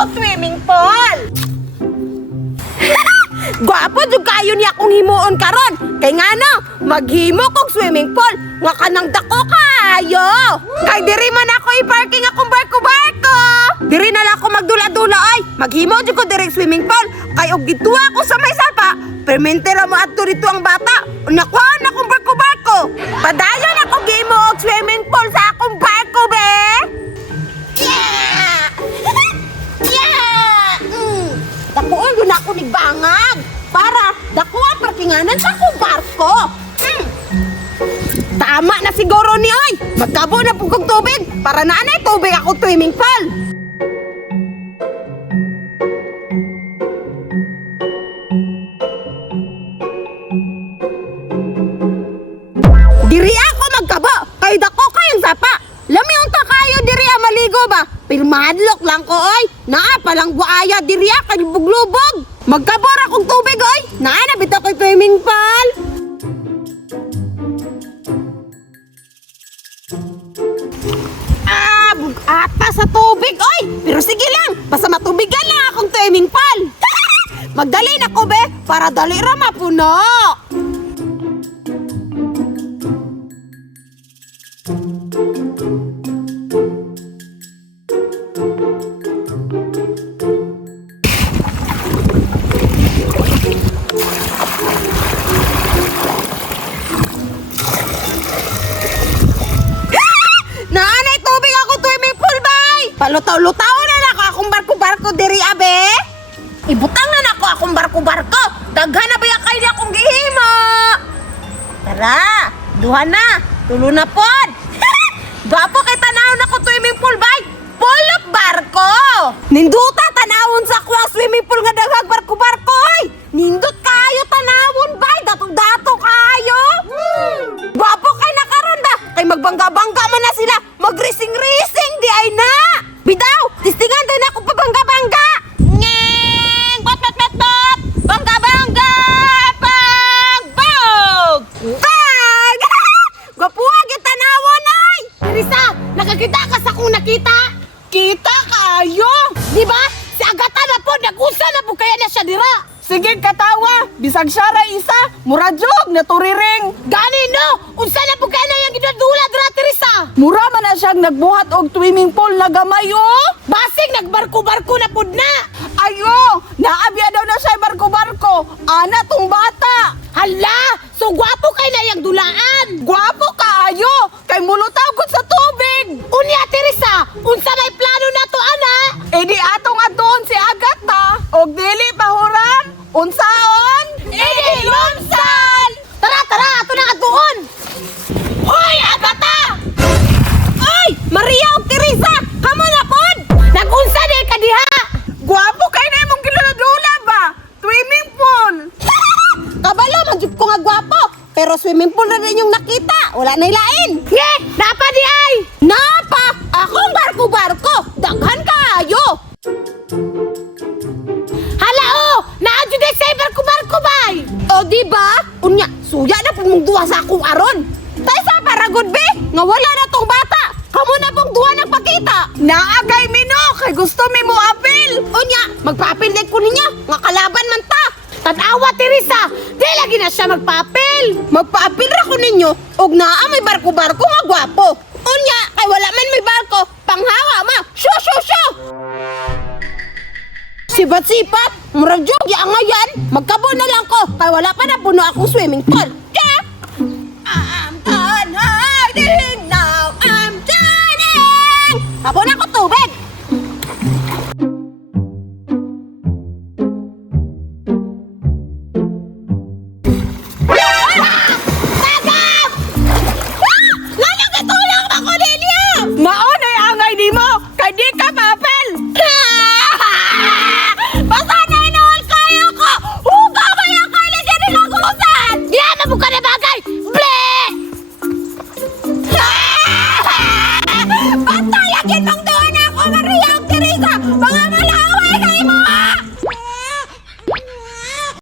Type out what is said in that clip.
kong swimming pool. Gwapo jud kayo niya akong himuon karon. Kay nga no, maghimo kong swimming pool nga kanang dako kayo. Kay diri man ako i-parking akong barko-barko. Diri na lang ako magdula-dula ay. Maghimo jud ko diri swimming pool. Kay og gituwa ko sa may sapa, permente ra mo adto dito ang bata. Nakuha na akong barko-barko. Padayon ako gimo og swimming pool sa akong barko be. Yeah! Yeah! Dakuon yun ako nigbangag para dakuha parkinganan sa akong barko. Tama na siguro ni oy. Magkabo na po kong tubig para naanay tubig ako swimming pool. Diri ako magkabo kay dako kayong sapa. Lami unta kayo diri maligo ba? Pilmadlok lang ko oy. Naa pa lang buaya diri kay lubog-lubog. Magkabor akong tubig oy. Naa na bitaw koy swimming pool. Ata sa tubig oy. Pero sige lang, basta matubigan lang akong swimming pool. Magdali na ko be para dali ra mapuno. Palutaw-lutaw na nako akong barko-barko diri abe. Ibutang na nako akong barko-barko. Daghan na ba kay di akong gihimo? Tara, duha na. Tulo na pod. Gwapo kay tanaw nako swimming pool bay. Full of barko. Ninduta tanawon sa kuha swimming pool nga daghang barko-barko oy. Nindot kayo tanawon bay. Dato-dato kayo. Gwapo kay nakaronda. Kay magbangga-bangga man na sila. Magrising-rising di ay na. Bidaw, tistingan din ako pabangga-bangga. Ngeng! Bat! Bangga-bangga! Pagbog! Kag! Gwapuha kita nawon ay! Teresa, nakakita ka sa kung nakita? Kita kayo! Di ba? Si Agata na po, nag-usa na po kaya na siya dira. Sige katawa, bisag siya ra isa, murajog na turiring. Gani no, unsa na po kaya na yung ginadula dira Teresa? Mura man na siyang nagbuhat og swimming pool na gamay oh. Basig nagbarko-barko na pud na. Ayo, naabya daw na siya barko-barko. Ana tong bata. Hala, so gwapo kay na yung dulaan. Gwapo kaayo, kay mulutaw gud sa tubig. Unya Teresa, unsa may plano na to ana? Eh di atong adton si Agata og dili pahuram. Unsaon? Edi lumsan! Tara, ato na atuon! Hoy, Agata! Ay, Maria o Teresa! Kamo na pod! Nag-unsa din ka diha! Gwapo kay na imong giladula ba? Swimming pool! Kabalo, magyud ko nga gwapo! Pero swimming pool na rin yung nakita! Wala na ilain! Nge! Napa di ay! Napa! Akong barko-barko! Daghan kayo! O diba? Unya, suya na po mong duwa sa akong aron. Tay sa paragod be, nga wala na tong bata. Kamu na pong duwa nagpakita. Naagay mino, kay gusto mi mo apil. Unya, magpapil din ko ninyo, nga kalaban man ta. Tanawa Teresa, di lagi na siya magpapil. Magpapil ra ko ninyo, og naa may barko-barko nga gwapo. Unya, kay wala man may barko, panghawa ma. Shoo! Sipat-sipat, murag jog ya nga yan. Magkabo na lang ko, kay wala pa na puno akong swimming pool. Yeah! I'm done hiding now, I'm turning. Apo na